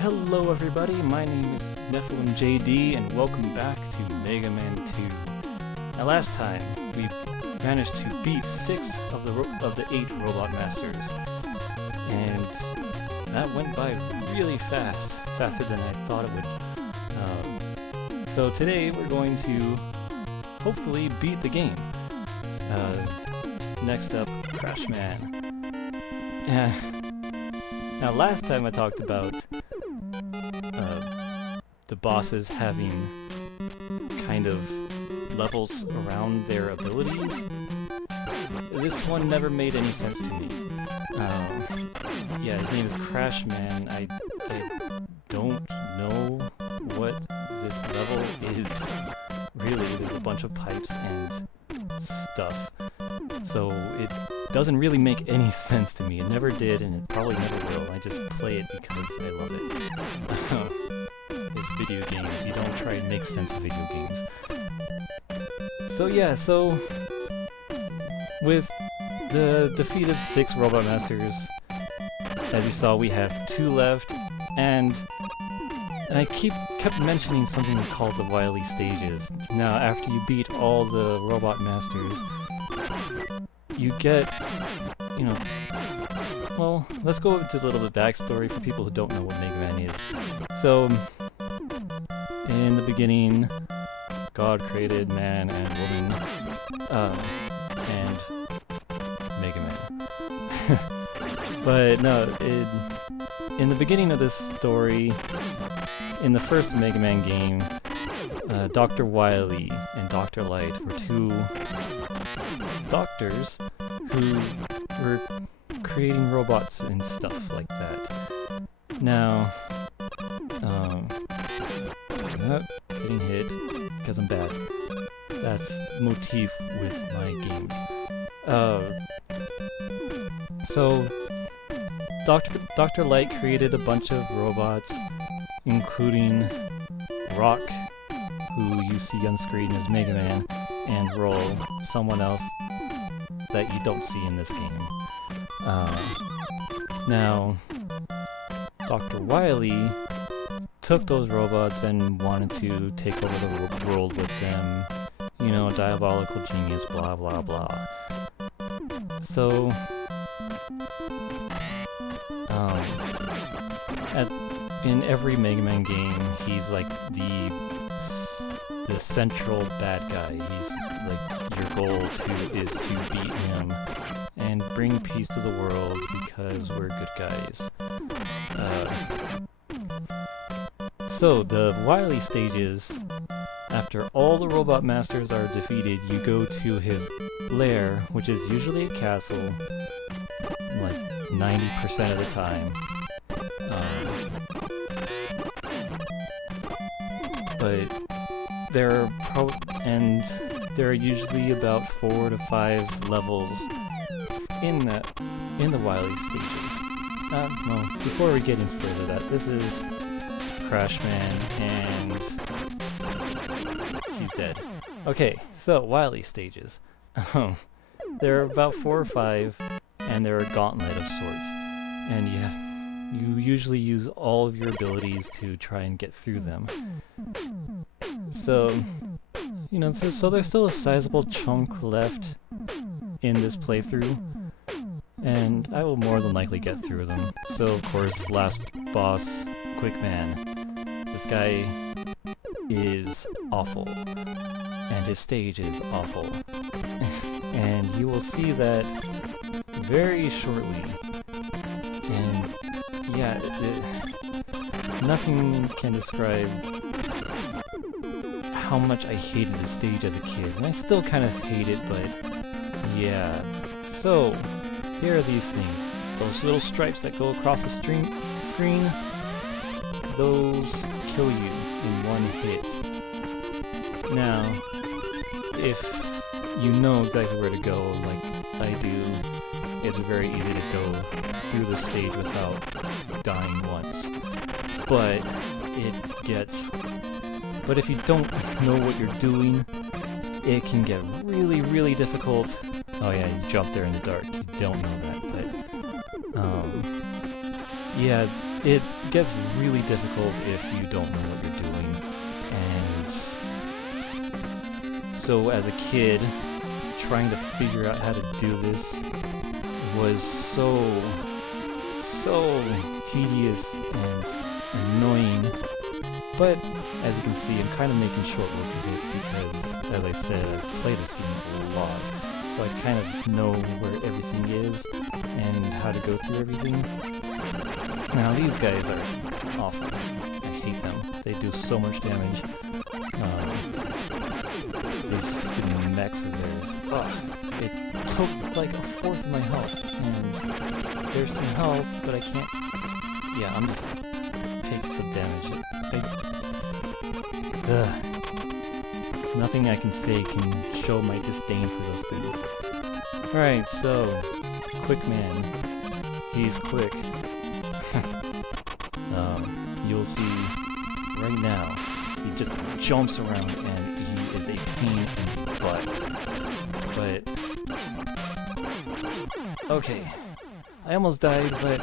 Hello everybody, my name is NephilimJD and welcome back to Mega Man 2. Now last time, we managed to beat 6 of the 8 Robot Masters, and that went by really fast, faster than I thought it would. So today we're going to hopefully beat the game. Next up, Crash Man. Now last time I talked about the bosses having kind of levels around their abilities. This one never made any sense to me. Yeah, his name is Crash Man. I don't know what this level is. Really, there's a bunch of pipes and stuff. So it doesn't really make any sense to me. It never did, and it probably never will. I just play it because I love it. It's video games. You don't try and make sense of video games. So yeah, with the defeat of 6 Robot Masters, as you saw, we have 2 left, and I kept mentioning something called the Wily stages. Now, after you beat all the Robot Masters, you get, well, let's go into a little bit of backstory for people who don't know what Mega Man is. So, in the beginning, God created man and woman, and Mega Man. But no, in the beginning of this story, in the first Mega Man game, Dr. Wily and Dr. Light were 2 doctors who were creating robots and stuff like that. Now, I'm not getting hit because I'm bad. That's motif with my games. So, Dr. Light created a bunch of robots, including Rock, who you see on screen as Mega Man, and Roll, someone else that you don't see in this game. Now, Dr. Wily took those robots and wanted to take over the world with them, diabolical genius, blah blah blah. So, in every Mega Man game, he's like the central bad guy. He's like, your goal is to beat him and bring peace to the world because we're good guys. So the Wily stages, after all the Robot Masters are defeated, you go to his lair, which is usually a castle, like 90% of the time. But there are usually about 4 to 5 levels in the Wily stages. Well, before we get any further, this is Crash Man, and he's dead. Okay, so Wily stages. There are about 4 or 5, and they're a gauntlet of sorts, and you usually use all of your abilities to try and get through them. So, so there's still a sizable chunk left in this playthrough, and I will more than likely get through them. So, of course, last boss, Quick Man. This guy is awful, and his stage is awful. And you will see that very shortly. And yeah, nothing can describe how much I hated the stage as a kid, and I still kind of hate it, but yeah. So, here are these things. Those little stripes that go across the screen, those kill you in 1 hit. Now, if you know exactly where to go, like I do, it's very easy to go through the stage without dying once. But if you don't know what you're doing, it can get really, really difficult. Oh yeah, you jump there in the dark. You don't know that, but yeah, it gets really difficult if you don't know what you're doing, and so as a kid, trying to figure out how to do this was so tedious and annoying. But as you can see, I'm kind of making short work of it because, as I said, I've played this game a lot, so I kind of know where everything is and how to go through everything. Now these guys are awful. I hate them. They do so much damage. These stupid mechs of theirs. Ugh, it took like a fourth of my health, and there's some health, but I can't... Yeah, I'm just taking some damage. Nothing I can say can show my disdain for those things. Alright, so, Quick Man. He's quick. You'll see right now, he just jumps around and he is a pain in the butt. But, okay, I almost died, but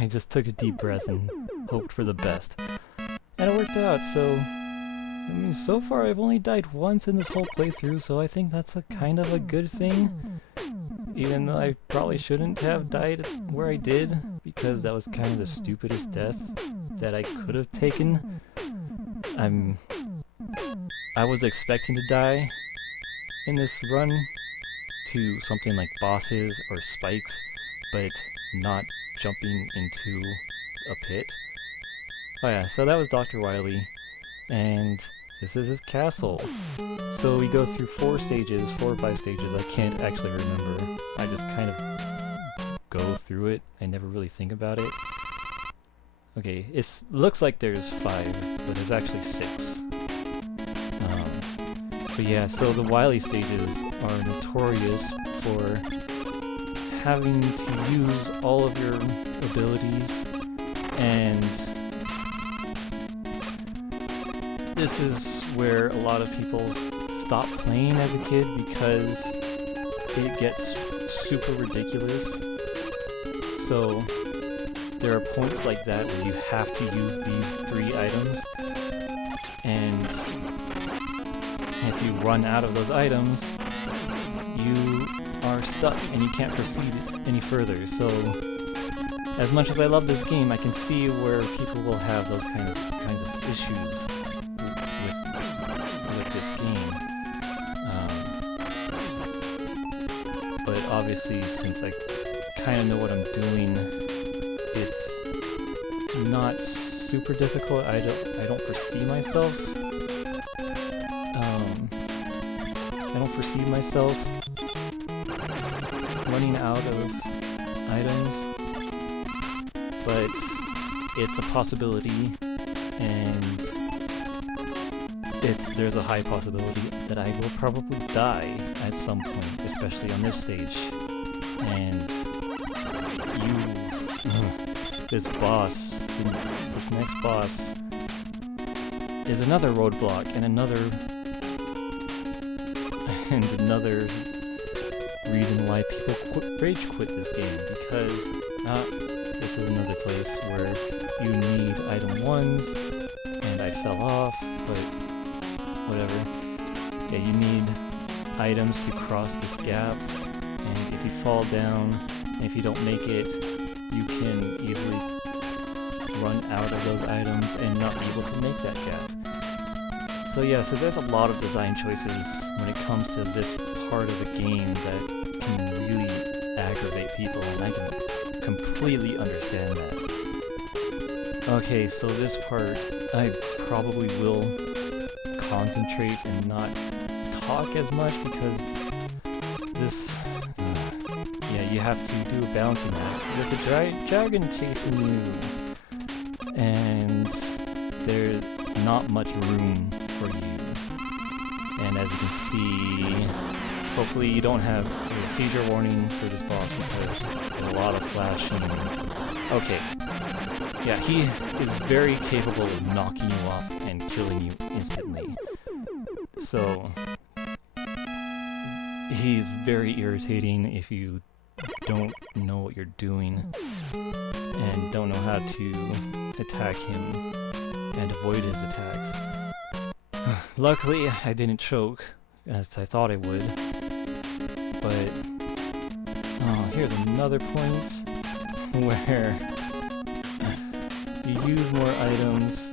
I just took a deep breath and hoped for the best. And it worked out, so, I mean, so far I've only died once in this whole playthrough, so I think that's a kind of a good thing. Even though I probably shouldn't have died where I did, because that was kind of the stupidest death that I could have taken. I was expecting to die in this run to something like bosses or spikes, but not jumping into a pit. Oh yeah, so that was Dr. Wily, and this is his castle. So we go through 4 or 5 stages, I can't actually remember. I just kind of go through it, I never really think about it. Okay, it looks like there's 5, but there's actually 6. But yeah, so the Wily stages are notorious for having to use all of your abilities, and this is where a lot of people stop playing as a kid because it gets super ridiculous. So there are points like that where you have to use these 3 items, and if you run out of those items, you are stuck and you can't proceed any further. So as much as I love this game, I can see where people will have those kinds of issues with this game. But obviously, since I kind of know what I'm doing, it's not super difficult. I don't foresee myself. I don't foresee myself running out of items, but it's a possibility, and there's a high possibility that I will probably die at some point, especially on this stage. And this next boss is another roadblock and another reason why people rage quit this game, because this is another place where you need item 1s, and I fell off, but whatever. Yeah, you need items to cross this gap, and if you fall down, and if you don't make it, you can easily run out of those items and not be able to make that gap. So yeah, so there's a lot of design choices when it comes to this part of the game that can really aggravate people, and I can completely understand that. Okay, so this part, I probably will concentrate and not talk as much, because this, yeah, you have to do a balancing act with a dragon chasing you, and there's not much room for you. And as you can see, hopefully you don't have a seizure warning for this boss, because there's a lot of flashing. Okay, yeah, he is very capable of knocking you off and killing you instantly. So he's very irritating if you don't know what you're doing. and don't know how to attack him and avoid his attacks. Luckily, I didn't choke, as I thought I would. But, oh, here's another point where you use more items,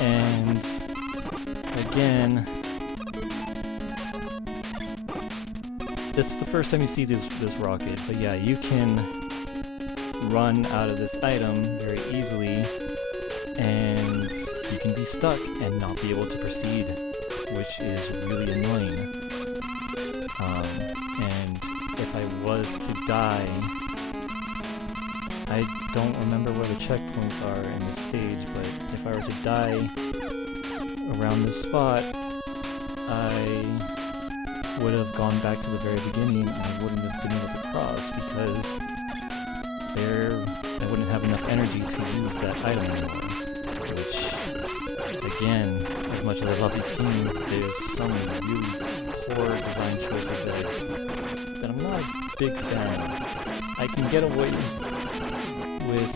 and again, this is the first time you see this rocket, but yeah, you can run out of this item very easily, and you can be stuck and not be able to proceed, which is really annoying. And if I was to die, I don't remember where the checkpoints are in this stage, but if I were to die around this spot, I would have gone back to the very beginning and I wouldn't have been able to cross because I wouldn't have enough energy to use that item anymore. Which, again, as much as I love these games, there's some really poor design choices that I'm not a big fan of. I can get away with,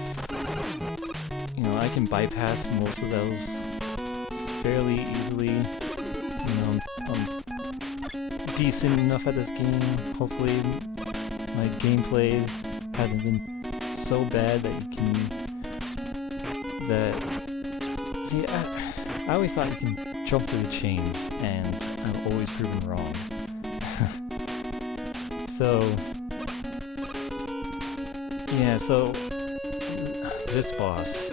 you know, I can bypass most of those fairly easily. You know, I'm decent enough at this game. Hopefully my gameplay hasn't been so bad that you can... See, I always thought you can jump through the chains, and I've always proven wrong. So... yeah, so... this boss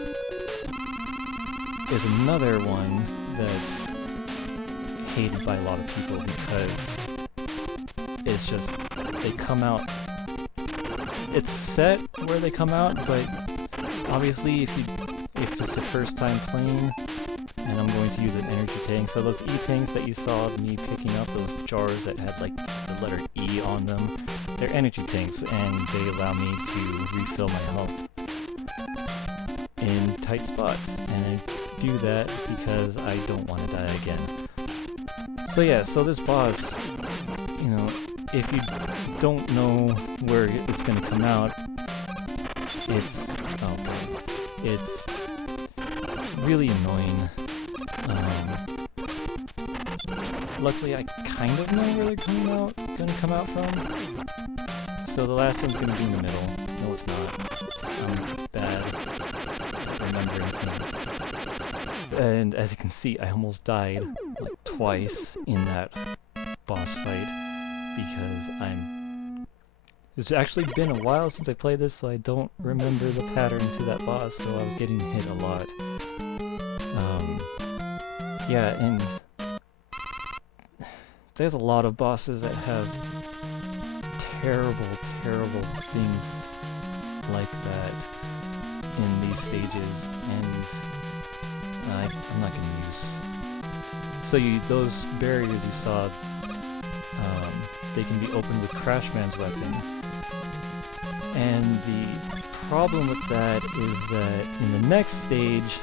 is another one that's hated by a lot of people because it's just, they come out, it's set where they come out, but obviously if it's the first time playing, and I'm going to use an energy tank, so those E-tanks that you saw me picking up, those jars that had like the letter E on them, they're energy tanks, and they allow me to refill my health in tight spots, and I do that because I don't want to die again. So yeah, so this boss, you know, if you don't know where it's going to come out, it's really annoying. Luckily, I kind of know where they're going to come out from. So the last one's going to be in the middle. No, it's not. I'm bad at remembering things. And as you can see, I almost died like twice in that boss fight because it's actually been a while since I played this, so I don't remember the pattern to that boss, so I was getting hit a lot. Yeah, and there's a lot of bosses that have terrible, terrible things like that in these stages, and I'm not gonna use. So those barriers you saw, they can be opened with Crashman's weapon. And the problem with that is that in the next stage,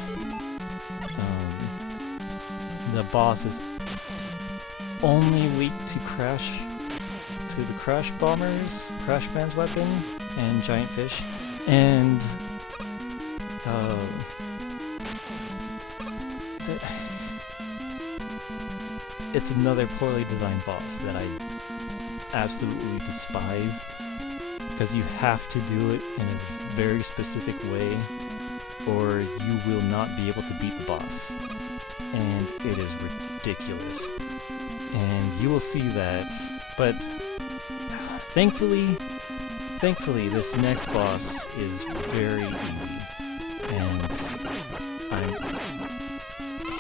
the boss is only weak to the Crash Bombers, Crashman's weapon, and Giant Fish, and it's another poorly designed boss that I absolutely despise, because you have to do it in a very specific way or you will not be able to beat the boss, and it is ridiculous, and you will see that. But thankfully this next boss is very easy, and I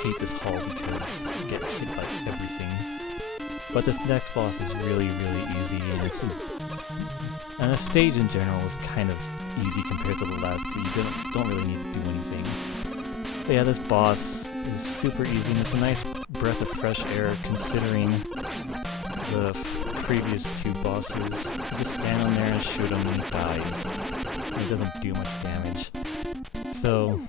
hate this hall because you get hit by everything. But this next boss is really, really easy, and the stage in general is kind of easy compared to the last two. You don't really need to do anything. But yeah, this boss is super easy, and it's a nice breath of fresh air considering the previous two bosses. You just stand on there and shoot him and he dies. And it doesn't do much damage. So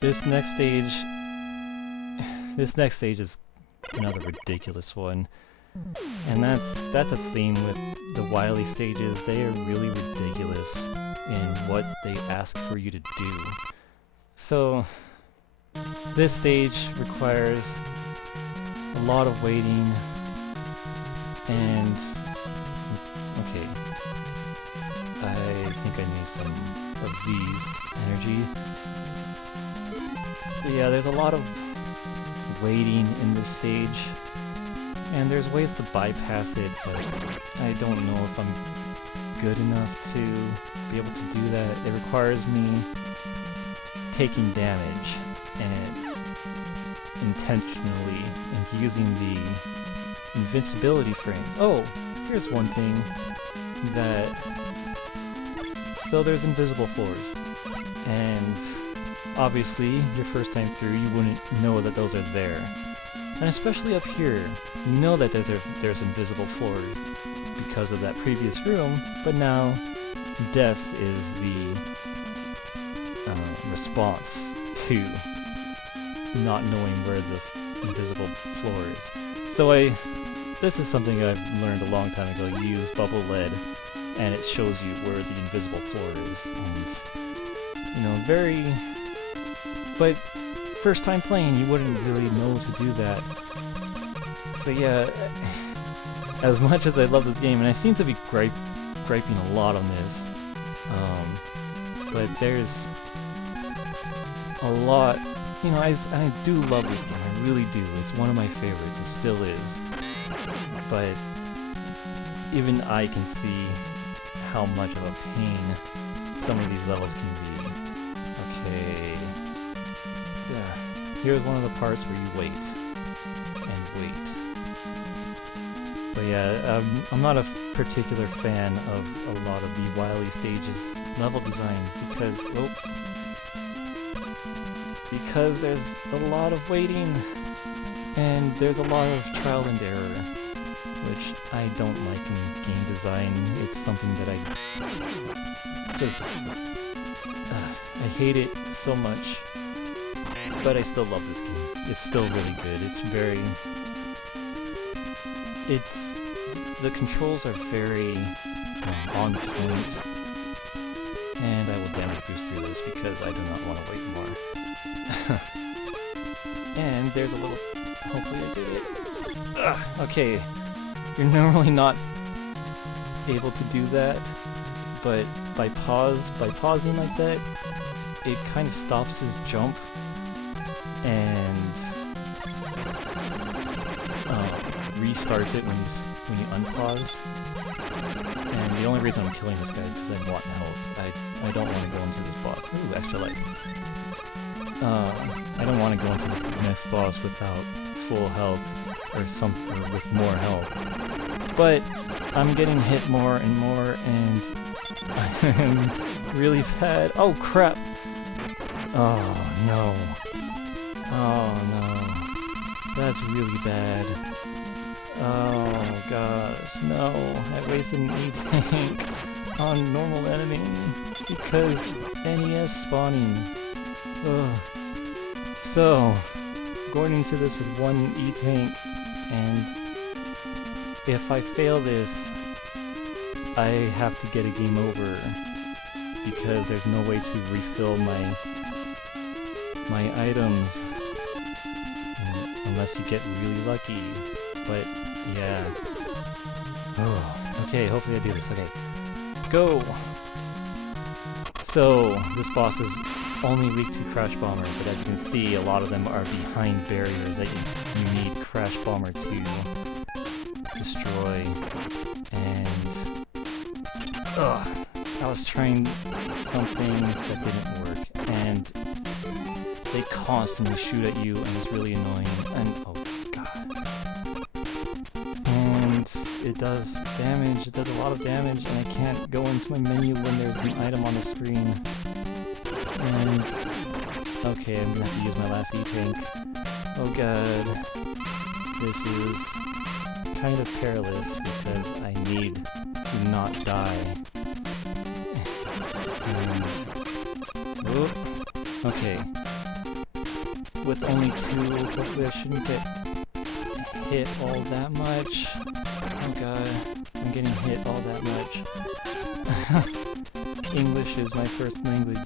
this next stage is another ridiculous one. And that's a theme with the Wily stages. They are really ridiculous. in what they ask for you to do. So this stage requires a lot of waiting, and okay, I think I need some of these energy. But yeah, there's a lot of waiting in this stage, and there's ways to bypass it, but I don't know if I'm good enough to be able to do that. It requires me taking damage, and intentionally, and using the invincibility frames. Oh, here's one thing that... So there's invisible floors, and obviously, your first time through, you wouldn't know that those are there. And especially up here, you know that there's invisible floors because of that previous room, but now death is the response to not knowing where the invisible floor is. So this is something I've learned a long time ago. You use bubble lead, and it shows you where the invisible floor is. And, you know, but first time playing, you wouldn't really know to do that. So yeah, as much as I love this game, and I seem to be griping a lot on this, but there's a lot, you know, I do love this game, I really do. It's one of my favorites, it still is. But even I can see how much of a pain some of these levels can be. Okay. Yeah. Here's one of the parts where you wait. And wait. But yeah, I'm not a particular fan of a lot of the Wily stages level design because there's a lot of waiting and there's a lot of trial and error, which I don't like in game design. It's something that I just I hate it so much, but I still love this game. It's still really good. The controls are very on point, and I will damage boost through this because I do not want to wait more. And there's a little... Hopefully I did it. Ugh, okay, you're normally not able to do that, but by pausing like that, it kind of stops his jump and restarts it when you unpause. And the only reason I'm killing this guy is because I want health. I don't want to go into this boss. Ooh, extra life. I don't want to go into this next boss without full health or with more health. But I'm getting hit more and more, and I'm really bad. Oh crap! Oh no! Oh no! That's really bad. Oh gosh, no! I wasted an E-tank on normal enemy because NES spawning. Ugh. So, going into this with one E-tank, and if I fail this, I have to get a game over because there's no way to refill my items unless you get really lucky. But yeah. Oh, okay, hopefully I do this. Okay. Go! So, this boss is only weak to Crash Bomber, but as you can see, a lot of them are behind barriers that you need Crash Bomber to destroy. And I was trying something that didn't work, and they constantly shoot at you, and it's really annoying. And oh god. And it does damage, it does a lot of damage, and I can't go into my menu when there's an item on the screen. And okay, I'm gonna have to use my last E-tank. Oh god. This is kind of perilous because I need to not die. And whoop. Okay. With only 2, hopefully I shouldn't get hit all that much. Oh god, I'm getting hit all that much. English is my first language.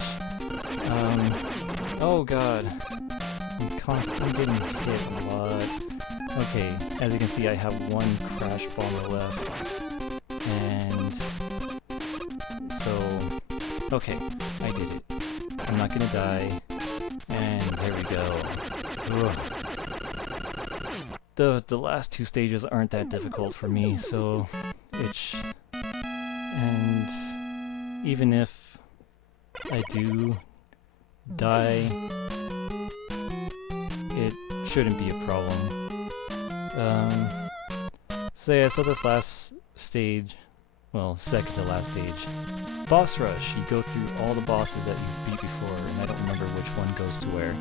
Oh god. I'm constantly getting hit a lot. Okay, as you can see, I have one crash bomber left. And so, okay, I did it. I'm not gonna die. And there we go. Ugh. The last two stages aren't that difficult for me, so and even if I do die, it shouldn't be a problem. So yeah, so this last stage, well, second to last stage, boss rush. You go through all the bosses that you've beat before, and I don't remember which one goes to where.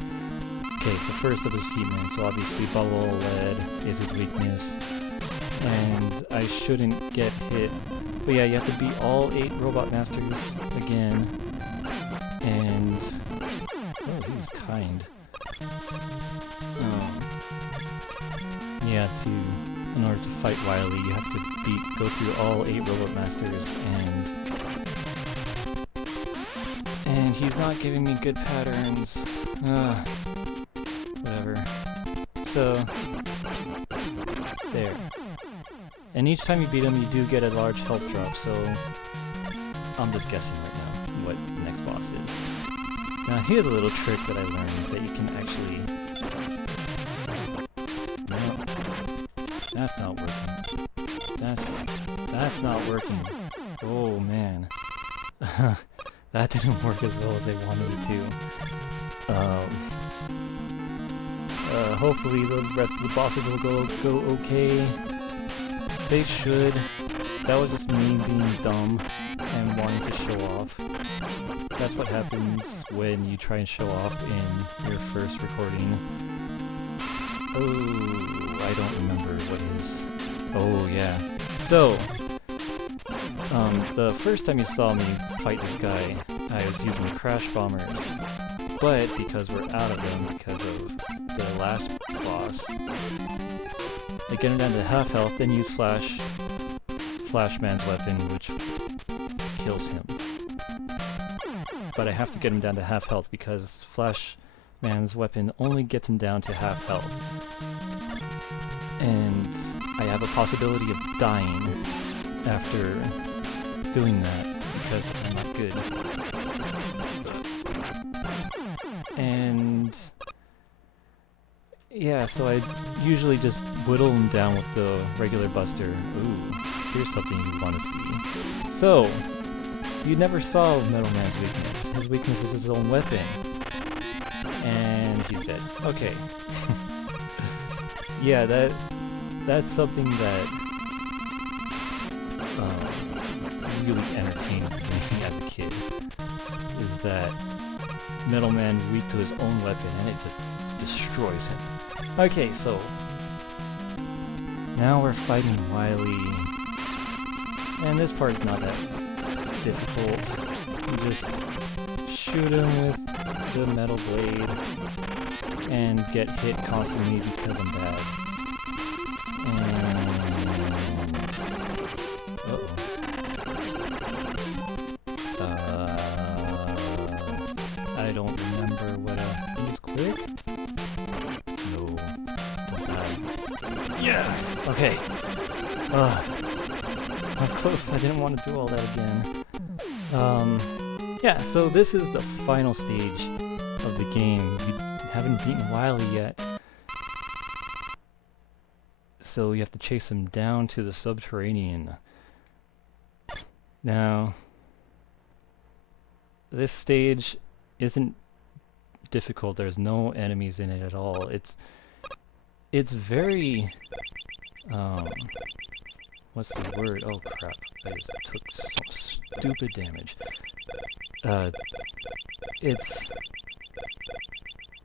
Okay, so first up is Heatman, so obviously bubble lead is his weakness, and I shouldn't get hit. But yeah, you have to beat all 8 Robot Masters again, and oh, he was kind. Yeah, in order to fight Wily, you have to go through all 8 Robot Masters, and he's not giving me good patterns. Whatever. So, there. And each time you beat him, you do get a large health drop, so I'm just guessing right now what the next boss is. Now, here's a little trick that I learned that you can actually... No, that's not working. That's not working. Oh, man. That didn't work as well as I wanted it to. Hopefully the rest of the bosses will go okay. They should. That was just me being dumb and wanting to show off. That's what happens when you try and show off in your first recording. Oh, I don't remember what his... Oh, yeah. So, the first time you saw me fight this guy, I was using Crash Bombers. But because we're out of them because of the last boss, I get him down to half health, then use Flashman's weapon, which kills him. But I have to get him down to half health because Flashman's weapon only gets him down to half health. And I have a possibility of dying after doing that because I'm not good. And yeah, so I usually just whittle him down with the regular buster. Ooh, here's something you want to see. So, you never saw Metal Man's weakness. His weakness is his own weapon. And he's dead. Okay. Yeah, that's something that really entertained me as a kid. Is that Metal Man weak to his own weapon, and it just destroys him. Okay, so now we're fighting Wily, and this part's not that difficult. You just shoot him with the metal blade and get hit constantly because I'm bad. And I don't remember what he's quick? No. Yeah! Okay. That's close. I didn't want to do all that again. Yeah, so this is the final stage of the game. You haven't beaten Wily yet. So you have to chase him down to the subterranean. Now, this stage isn't difficult. There's no enemies in it at all. It's very what's the word? Oh crap. I just took some stupid damage.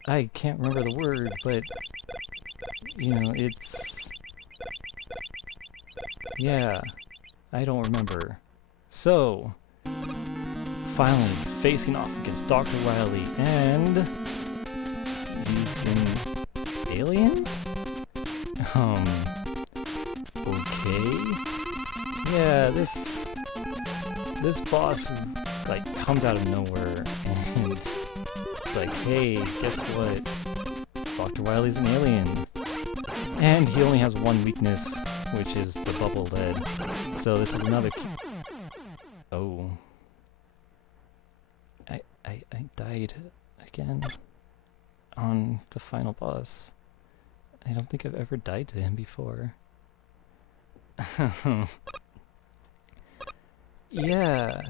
I can't remember the word, but you know, yeah, I don't remember. So, finally, facing off against Dr. Wily, and he's an alien? Okay. Yeah, this boss like comes out of nowhere and it's like, hey, guess what? Dr. Wily's an alien. And he only has one weakness, which is the bubble lead. So this is another... Oh. I died again on the final boss. I don't think I've ever died to him before. Yeah.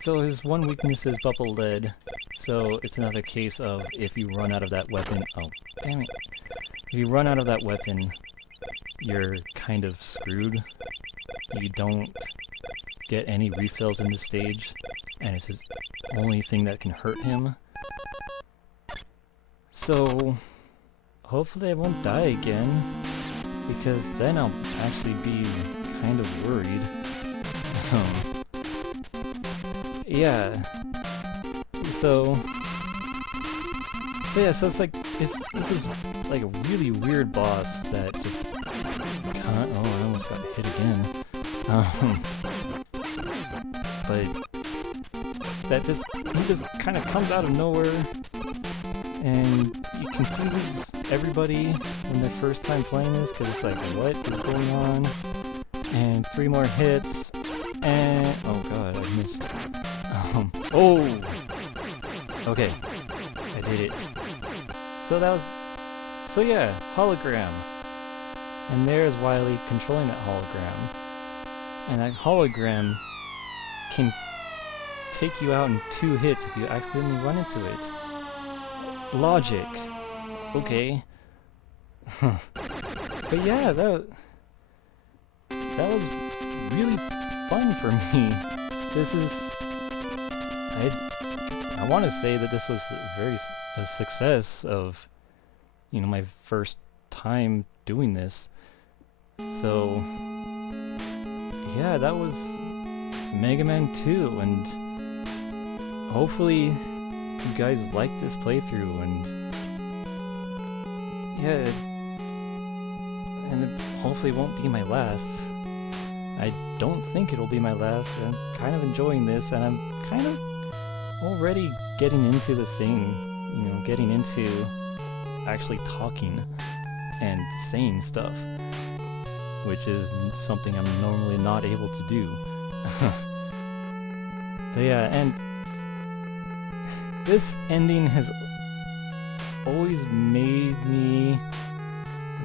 So his one weakness is bubble lead. So it's another case of if you run out of that weapon... Oh, damn it. If you run out of that weapon, you're kind of screwed. You don't get any refills in the stage, and it's his only thing that can hurt him. So, hopefully I won't die again, because then I'll actually be kind of worried. Yeah. So it's like, this is like a really weird boss that just oh, I almost got hit again. But that he just kind of comes out of nowhere, and he confuses everybody when they're first time playing this, because it's like, what is going on? And 3 more hits, and oh god, I missed. Oh, okay, I did it. So yeah, hologram. And there's Wily controlling that hologram. And that hologram can take you out in 2 hits if you accidentally run into it. Logic. Okay. But yeah, that was really fun for me. This is... I want to say that this was a success of, you know, my first time doing this. So, yeah, that was Mega Man 2, and hopefully you guys like this playthrough, and yeah, and it hopefully won't be my last. I don't think it'll be my last. I'm kind of enjoying this, and I'm kind of already getting into the thing, you know, getting into actually talking and saying stuff, which is something I'm normally not able to do. But yeah, and this ending has always made me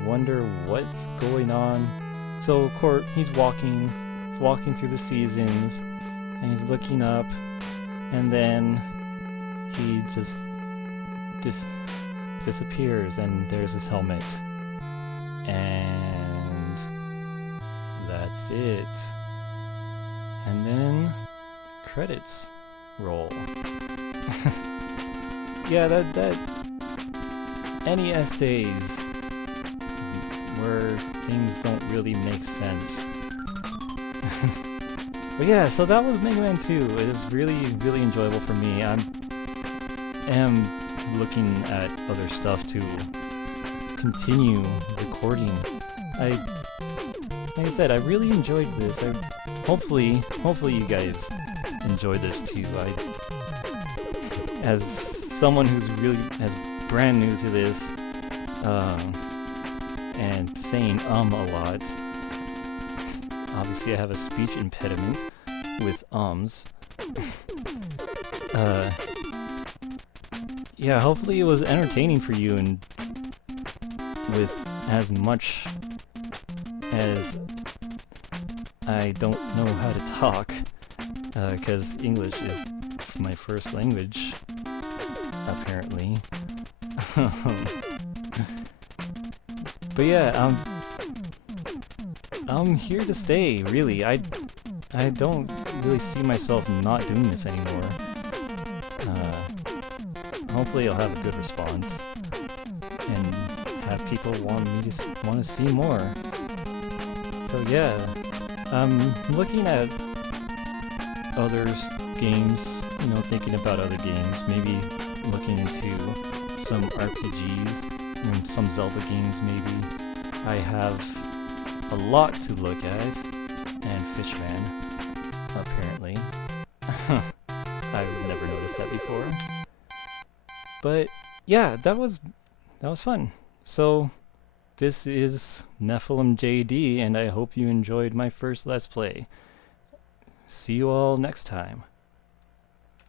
wonder what's going on. So, of course, he's walking through the seasons, and he's looking up, and then he just disappears, and there's his helmet. And that's it. And then credits roll. Yeah, that NES days where things don't really make sense. But yeah, so that was Mega Man 2. It was really, really enjoyable for me. I am looking at other stuff to continue recording. Like I said, I really enjoyed this. Hopefully you guys enjoy this too. As someone who's brand new to this, and saying a lot. Obviously I have a speech impediment with ums. Yeah, hopefully it was entertaining for you, and with as much as I don't know how to talk, because English is my first language, apparently. But yeah, I'm here to stay, really. I don't really see myself not doing this anymore. Hopefully I'll have a good response, and have people want to see more. So yeah, I'm looking at other games, you know, thinking about other games, maybe looking into some RPGs, and some Zelda games maybe. I have a lot to look at, and Fishman, apparently. before. But yeah, that was fun. So this is NephilimJD, and I hope you enjoyed my first Let's Play. See you all next time.